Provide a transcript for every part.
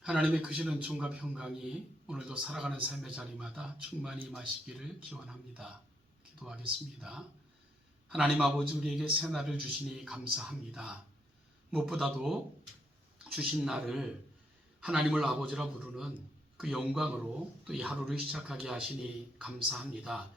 하나님의 크신 은총과 평강이 오늘도 살아가는 삶의 자리마다 충만히 임하시기를 기원합니다. 기도하겠습니다. 하나님 아버지, 우리에게 새 날을 주시니 감사합니다. 무엇보다도 주신 날을 하나님을 아버지라 부르는 그 영광으로 또 이 하루를 시작하게 하시니 감사합니다.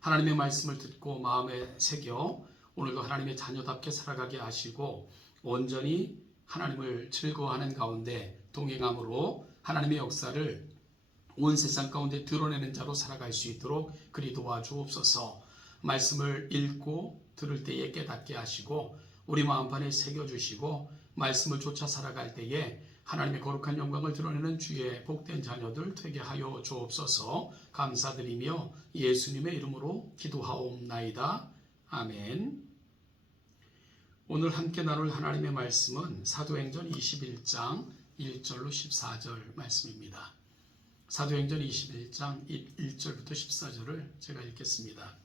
하나님의 말씀을 듣고 마음에 새겨 오늘도 하나님의 자녀답게 살아가게 하시고 온전히 하나님을 즐거워하는 가운데 동행함으로 하나님의 역사를 온 세상 가운데 드러내는 자로 살아갈 수 있도록 그리 도와주옵소서. 말씀을 읽고 들을 때에 깨닫게 하시고 우리 마음판에 새겨주시고 말씀을 쫓아 살아갈 때에 하나님의 거룩한 영광을 드러내는 주의 복된 자녀들 되게 하여 주옵소서. 감사드리며 예수님의 이름으로 기도하옵나이다. 아멘. 오늘 함께 나눌 하나님의 말씀은 사도행전 21장 1절로 14절 말씀입니다. 사도행전 21장 1절부터 14절을 제가 읽겠습니다.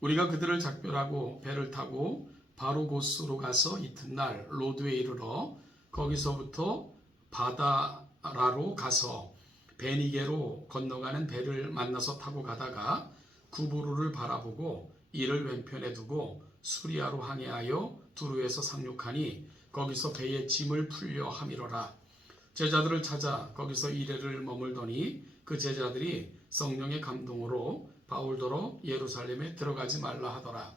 우리가 그들을 작별하고 배를 타고 바로 고스로 가서 이튿날 로드에 이르러 거기서부터 바다라로 가서 베니게로 건너가는 배를 만나서 타고 가다가 구부로를 바라보고 이를 왼편에 두고 수리아로 항해하여 두루에서 상륙하니 거기서 배의 짐을 풀려 함이로라. 제자들을 찾아 거기서 이레를 머물더니 그 제자들이 성령의 감동으로 바울더러 예루살렘에 들어가지 말라 하더라.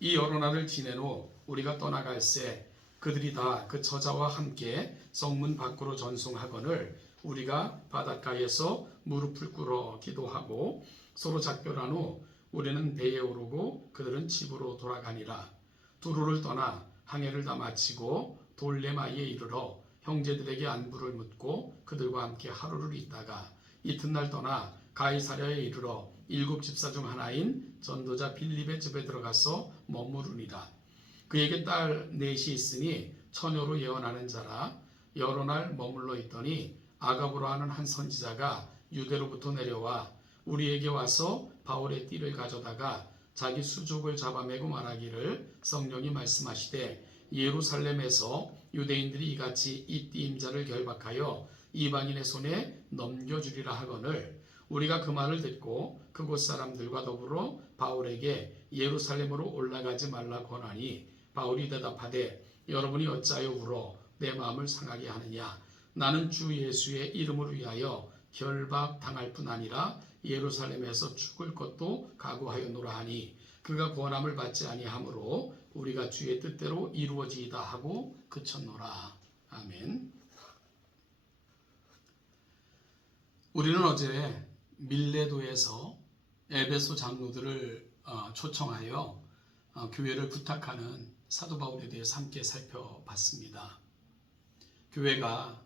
이 여러 날을 지낸 후 우리가 떠나갈새 그들이 다 그 저자와 함께 성문 밖으로 전송하거늘 우리가 바닷가에서 무릎을 꿇어 기도하고 서로 작별한 후 우리는 배에 오르고 그들은 집으로 돌아가니라. 두루를 떠나 항해를 다 마치고 돌레마이에 이르러 형제들에게 안부를 묻고 그들과 함께 하루를 있다가 이튿날 떠나 가이사랴에 이르러 7 집사 중 하나인 전도자 빌립의 집에 들어가서 머무르니라. 그에게 딸 넷이 있으니 처녀로 예언하는 자라. 여러 날 머물러 있더니 아가보로 하는 한 선지자가 유대로부터 내려와 우리에게 와서 바울의 띠를 가져다가 자기 수족을 잡아매고 말하기를 성령이 말씀하시되 예루살렘에서 유대인들이 이같이 이 띠임자를 결박하여 이방인의 손에 넘겨주리라 하거늘 우리가 그 말을 듣고 그곳 사람들과 더불어 바울에게 예루살렘으로 올라가지 말라 권하니 바울이 대답하되 여러분이 어찌하여 울어 내 마음을 상하게 하느냐 나는 주 예수의 이름을 위하여 결박당할 뿐 아니라 예루살렘에서 죽을 것도 각오하였노라 하니 그가 권함을 받지 아니하므로 우리가 주의 뜻대로 이루어지이다 하고 그쳤노라. 아멘. 우리는 어제 밀레도에서 에베소 장로들을 초청하여 교회를 부탁하는 사도 바울에 대해서 함께 살펴봤습니다. 교회가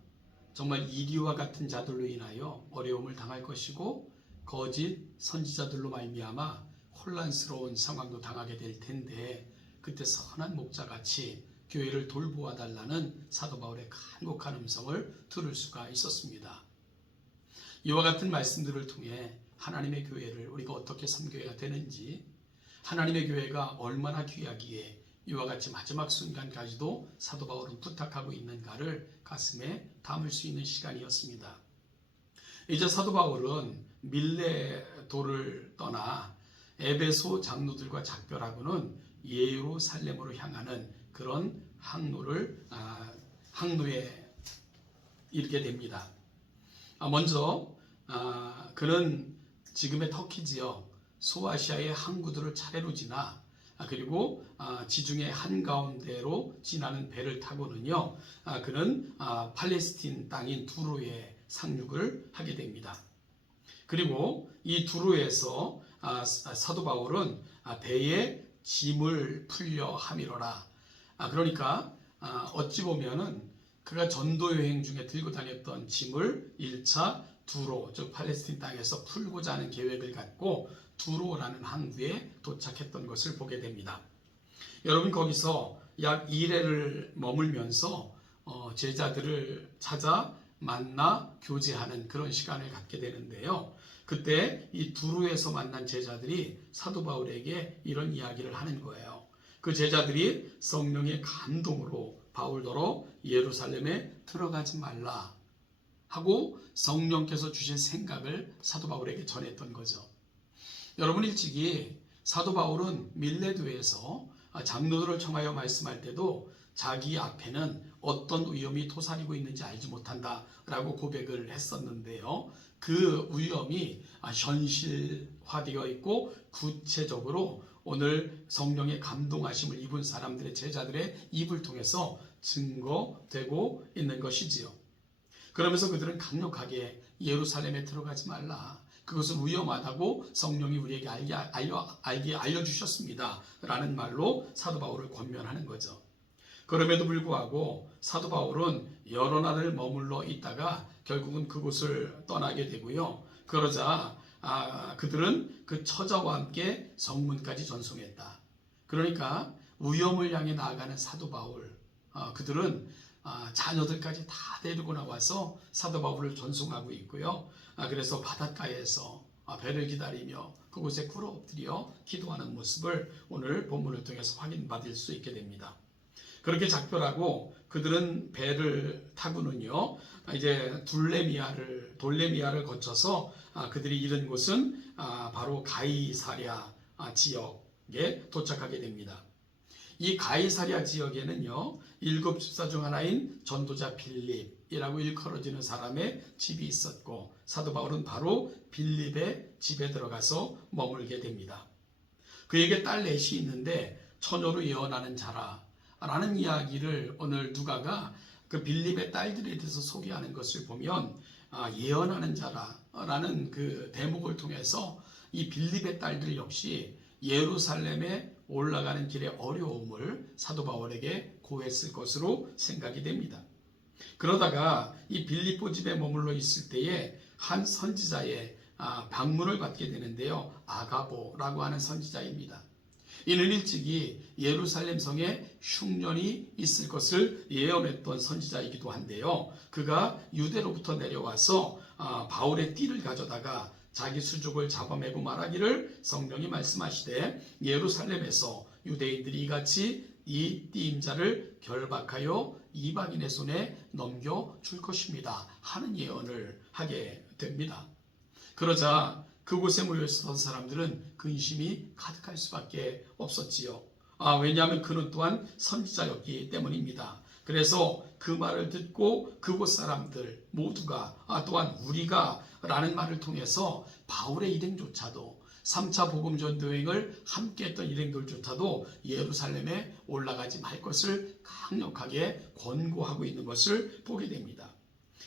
정말 이리와 같은 자들로 인하여 어려움을 당할 것이고 거짓 선지자들로 말미암아 혼란스러운 상황도 당하게 될 텐데 그때 선한 목자같이 교회를 돌보아 달라는 사도 바울의 간곡한 음성을 들을 수가 있었습니다. 이와 같은 말씀들을 통해 하나님의 교회를 우리가 어떻게 섬겨야 되는지, 하나님의 교회가 얼마나 귀하기에 이와 같이 마지막 순간까지도 사도 바울은 부탁하고 있는가를 가슴에 담을 수 있는 시간이었습니다. 이제 사도 바울은 밀레도를 떠나 에베소 장로들과 작별하고는 예루살렘으로 향하는 그런 항로에 이르게 됩니다. 먼저 그는 지금의 터키 지역 소아시아의 항구들을 차례로 지나 그리고 지중해 한가운데로 지나는 배를 타고는요 그는 팔레스틴 땅인 두로에 상륙을 하게 됩니다. 그리고 이 두로에서 사도 바울은 배에 짐을 풀려 함이로라. 그러니까 어찌 보면은 그가 전도 여행 중에 들고 다녔던 짐을 1차 두로, 즉 팔레스틴 땅에서 풀고자 하는 계획을 갖고 두로라는 항구에 도착했던 것을 보게 됩니다. 여러분 거기서 약 2일을 머물면서 제자들을 찾아 만나 교제하는 그런 시간을 갖게 되는데요. 그때 이 두로에서 만난 제자들이 사도 바울에게 이런 이야기를 하는 거예요. 그 제자들이 성령의 감동으로 바울더러 예루살렘에 들어가지 말라 하고 성령께서 주신 생각을 사도 바울에게 전했던 거죠. 여러분 일찍이 사도 바울은 밀레도에서 장로들을 청하여 말씀할 때도 자기 앞에는 어떤 위험이 도사리고 있는지 알지 못한다라고 고백을 했었는데요. 그 위험이 현실화되어 있고 구체적으로 오늘 성령의 감동하심을 입은 사람들의 제자들의 입을 통해서 증거되고 있는 것이지요. 그러면서 그들은 강력하게 예루살렘에 들어가지 말라. 그것은 위험하다고 성령이 우리에게 알려주셨습니다. 라는 말로 사도 바울을 권면하는 거죠. 그럼에도 불구하고 사도 바울은 여러 날을 머물러 있다가 결국은 그곳을 떠나게 되고요. 그러자 그들은 그 처자와 함께 성문까지 전송했다. 그러니까 위험을 향해 나아가는 사도 바울, 그들은 자녀들까지 다 데리고 나와서 사도 바울을 전송하고 있고요. 그래서 바닷가에서 배를 기다리며 그곳에 꿇어 엎드려 기도하는 모습을 오늘 본문을 통해서 확인받을 수 있게 됩니다. 그렇게 작별하고 그들은 배를 타고는요 이제 돌레미아를 거쳐서 그들이 이른 곳은 바로 가이사랴 지역에 도착하게 됩니다. 이 가이사랴 지역에는요 7 집사 중 하나인 전도자 빌립이라고 일컬어지는 사람의 집이 있었고 사도 바울은 바로 빌립의 집에 들어가서 머물게 됩니다. 그에게 딸 넷이 있는데 처녀로 예언하는 자라 라는 이야기를 오늘 누가가 그 빌립의 딸들에 대해서 소개하는 것을 보면 예언하는 자라라는 그 대목을 통해서 이 빌립의 딸들 역시 예루살렘에 올라가는 길의 어려움을 사도 바울에게 고했을 것으로 생각이 됩니다. 그러다가 이 빌립보 집에 머물러 있을 때에 한 선지자의 방문을 받게 되는데요. 아가보라고 하는 선지자입니다. 이는 일찍이 예루살렘 성에 흉년이 있을 것을 예언했던 선지자이기도 한데요. 그가 유대로부터 내려와서 바울의 띠를 가져다가 자기 수족을 잡아매고 말하기를 성령이 말씀하시되 예루살렘에서 유대인들이 이같이 이 띠임자를 결박하여 이방인의 손에 넘겨줄 것입니다 하는 예언을 하게 됩니다. 그러자 그곳에 모여있었던 사람들은 근심이 가득할 수밖에 없었지요. 왜냐하면 그는 또한 선지자였기 때문입니다. 그래서 그 말을 듣고 그곳 사람들 모두가 또한 우리가 라는 말을 통해서 바울의 일행조차도 3차 복음 전도행을 함께했던 일행들조차도 예루살렘에 올라가지 말 것을 강력하게 권고하고 있는 것을 보게 됩니다.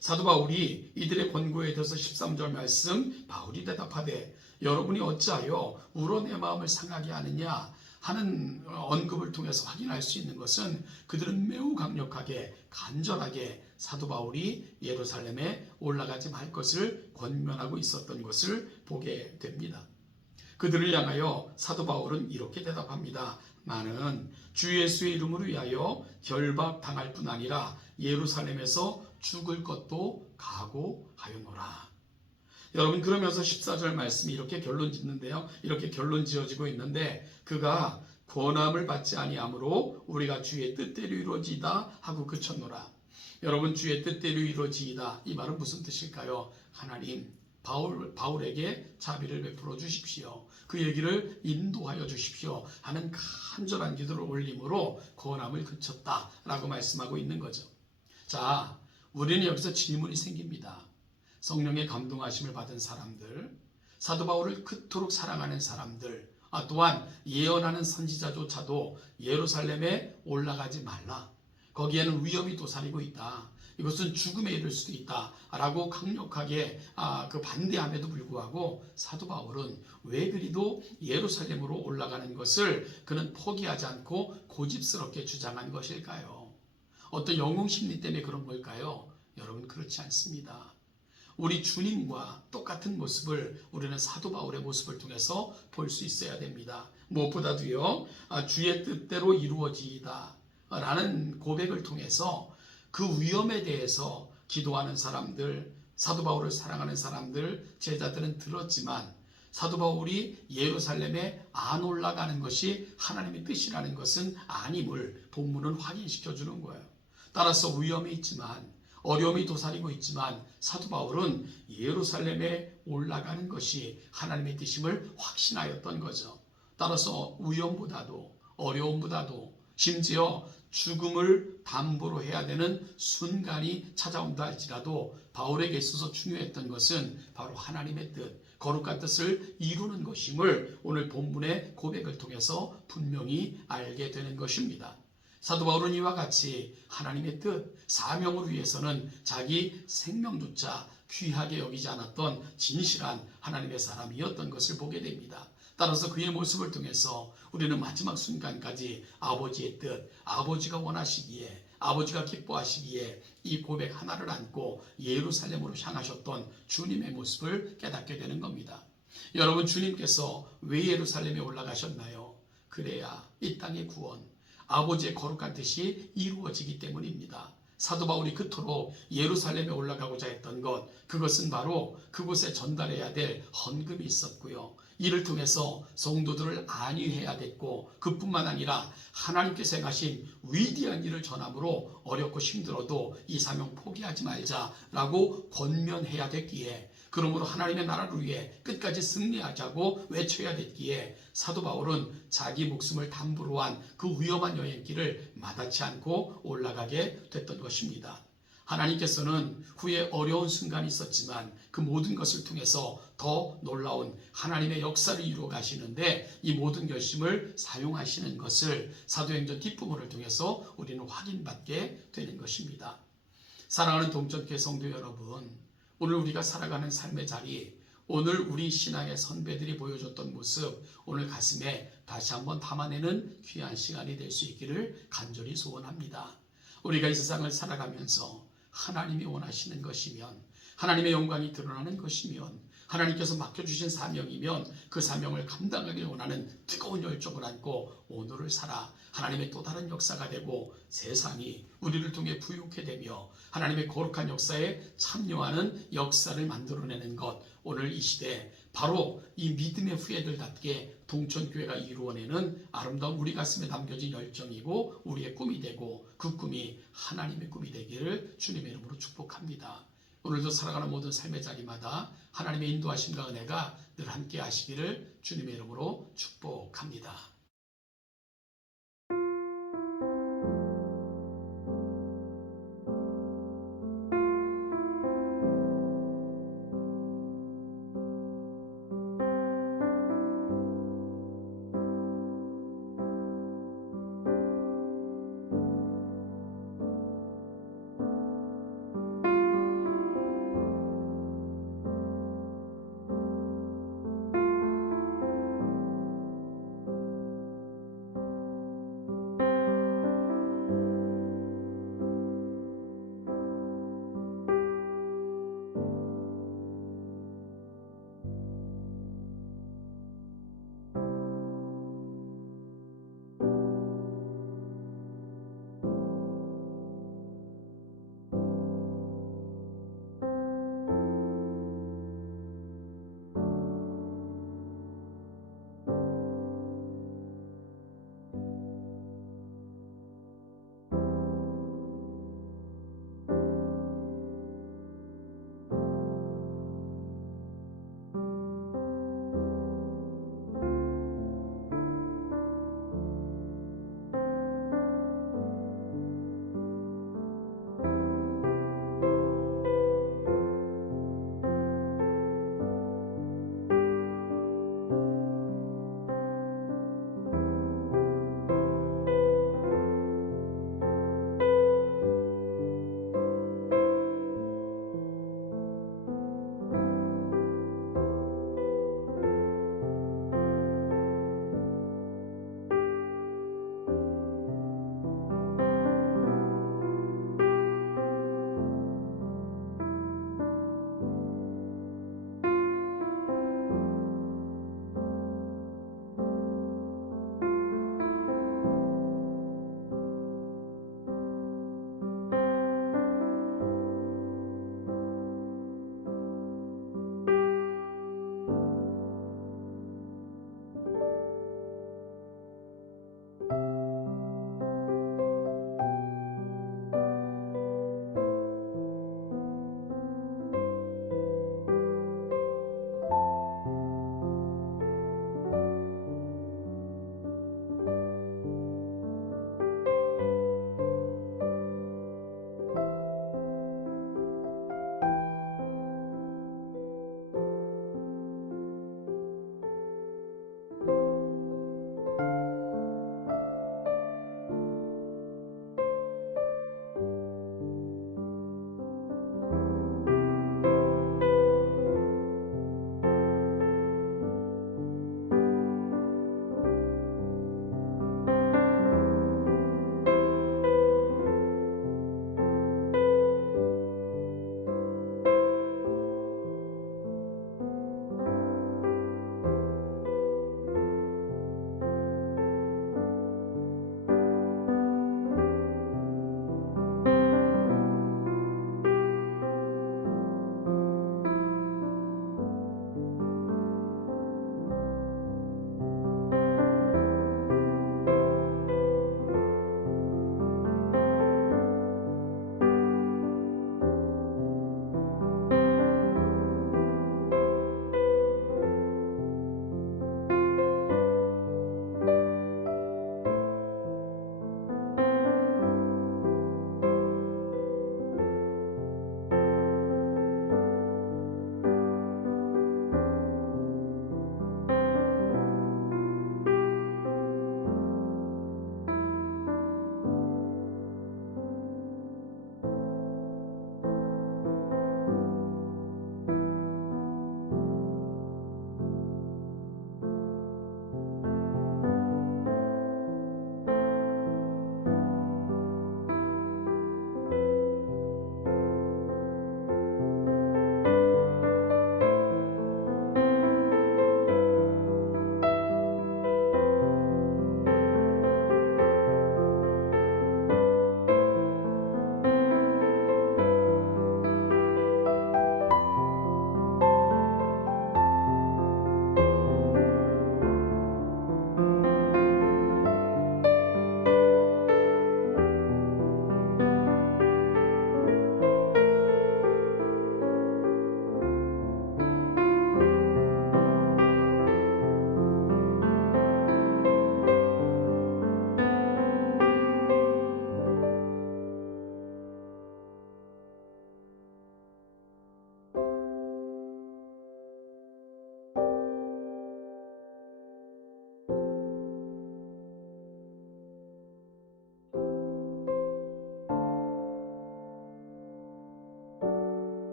사도 바울이 이들의 권고에 대해서 13절 말씀 바울이 대답하되 여러분이 어찌하여 우러내 마음을 상하게 하느냐 하는 언급을 통해서 확인할 수 있는 것은 그들은 매우 강력하게 간절하게 사도 바울이 예루살렘에 올라가지 말 것을 권면하고 있었던 것을 보게 됩니다. 그들을 향하여 사도 바울은 이렇게 대답합니다. 나는 주 예수의 이름으로 위하여 결박당할 뿐 아니라 예루살렘에서 죽을 것도 각오하였노라. 여러분, 그러면서 14절 말씀이 이렇게 결론 짓는데요. 이렇게 결론 지어지고 있는데 그가 권함을 받지 아니하므로 우리가 주의 뜻대로 이루어지이다 하고 그쳤노라. 여러분, 주의 뜻대로 이루어지이다, 이 말은 무슨 뜻일까요? 하나님 바울에게 자비를 베풀어 주십시오. 그 얘기를 인도하여 주십시오 하는 간절한 기도를 올림으로 권함을 그쳤다라고 말씀하고 있는 거죠. 자, 우리는 여기서 질문이 생깁니다. 성령의 감동하심을 받은 사람들, 사도 바울을 그토록 사랑하는 사람들, 또한 예언하는 선지자조차도 예루살렘에 올라가지 말라, 거기에는 위험이 도사리고 있다, 이것은 죽음에 이를 수도 있다 라고 강력하게 반대함에도 불구하고 사도 바울은 왜 그리도 예루살렘으로 올라가는 것을 그는 포기하지 않고 고집스럽게 주장한 것일까요? 어떤 영웅심리 때문에 그런 걸까요? 여러분, 그렇지 않습니다. 우리 주님과 똑같은 모습을 우리는 사도 바울의 모습을 통해서 볼 수 있어야 됩니다. 무엇보다도요, 주의 뜻대로 이루어지이다 라는 고백을 통해서 그 위험에 대해서 기도하는 사람들, 사도 바울을 사랑하는 사람들, 제자들은 들었지만 사도 바울이 예루살렘에 안 올라가는 것이 하나님의 뜻이라는 것은 아님을 본문은 확인시켜 주는 거예요. 따라서 위험이 있지만, 어려움이 도사리고 있지만 사도 바울은 예루살렘에 올라가는 것이 하나님의 뜻임을 확신하였던 거죠. 따라서 위험보다도 어려움보다도 심지어 죽음을 담보로 해야 되는 순간이 찾아온다 할지라도 바울에게 있어서 중요했던 것은 바로 하나님의 뜻, 거룩한 뜻을 이루는 것임을 오늘 본문의 고백을 통해서 분명히 알게 되는 것입니다. 사도 바울은 이와 같이 하나님의 뜻, 사명을 위해서는 자기 생명조차 귀하게 여기지 않았던 진실한 하나님의 사람이었던 것을 보게 됩니다. 따라서 그의 모습을 통해서 우리는 마지막 순간까지 아버지의 뜻, 아버지가 원하시기에, 아버지가 기뻐하시기에 이 고백 하나를 안고 예루살렘으로 향하셨던 주님의 모습을 깨닫게 되는 겁니다. 여러분, 주님께서 왜 예루살렘에 올라가셨나요? 그래야 이 땅의 구원, 아버지의 거룩한 뜻이 이루어지기 때문입니다. 사도 바울이 그토록 예루살렘에 올라가고자 했던 것, 그것은 바로 그곳에 전달해야 될 헌금이 있었고요. 이를 통해서 성도들을 안위해야 됐고, 그뿐만 아니라 하나님께서 행하신 위대한 일을 전함으로 어렵고 힘들어도 이 사명 포기하지 말자라고 권면해야 됐기에, 그러므로 하나님의 나라를 위해 끝까지 승리하자고 외쳐야 됐기에 사도 바울은 자기 목숨을 담보로 한 그 위험한 여행길을 마다치 않고 올라가게 됐던 것입니다. 하나님께서는 후에 어려운 순간이 있었지만 그 모든 것을 통해서 더 놀라운 하나님의 역사를 이루어 가시는데 이 모든 결심을 사용하시는 것을 사도행전 뒷부분을 통해서 우리는 확인받게 되는 것입니다. 사랑하는 동천교회 성도 여러분, 오늘 우리가 살아가는 삶의 자리, 오늘 우리 신앙의 선배들이 보여줬던 모습, 오늘 가슴에 다시 한번 담아내는 귀한 시간이 될 수 있기를 간절히 소원합니다. 우리가 이 세상을 살아가면서 하나님이 원하시는 것이면, 하나님의 영광이 드러나는 것이면, 하나님께서 맡겨주신 사명이면 그 사명을 감당하길 원하는 뜨거운 열정을 안고 오늘을 살아 하나님의 또 다른 역사가 되고 세상이 우리를 통해 부유케 되며 하나님의 거룩한 역사에 참여하는 역사를 만들어내는 것, 오늘 이 시대 바로 이 믿음의 후예들답게 동천교회가 이루어내는 아름다운 우리 가슴에 담겨진 열정이고 우리의 꿈이 되고 그 꿈이 하나님의 꿈이 되기를 주님의 이름으로 축복합니다. 오늘도 살아가는 모든 삶의 자리마다 하나님의 인도하심과 은혜가 늘 함께 하시기를 주님의 이름으로 축복합니다.